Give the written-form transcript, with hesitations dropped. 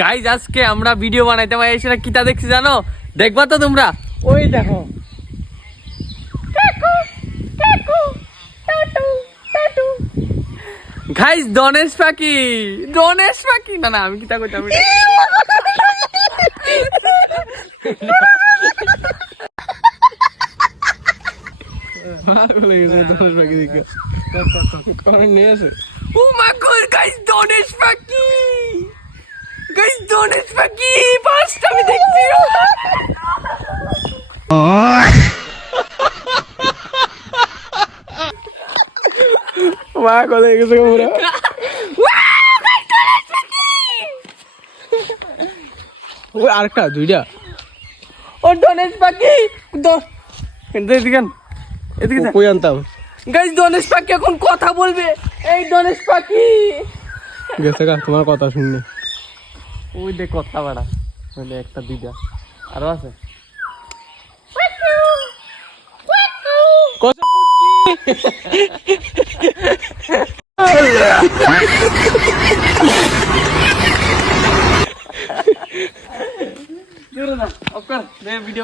Guys আজকে আমরা video বানাইতে পারি সেটা কিটা দেখছি জানো? দেখবা তো তোমরা? ওই দেখো গাইজ ডনেশ পাখি না না আমি কিটা কইতাম ও মাই গড গাইজ ডনেশ পাখি ফার্স্ট আমি দেখছি পাগল হয়ে গেছে পুরো। ওই আরেকটা দুইটা ও ডনেশ পাখি এদিকে কই আনতাম গাইজ ডনেশ পাখি এখন কথা বলবে। এই ডনেশ পাখি গেছে গা তোমার কথা শুনলে। ওই দেখ কথা বাড়া ওই একটা দুইটা আরো আছে কত জোরে না অফ কর ভিডিও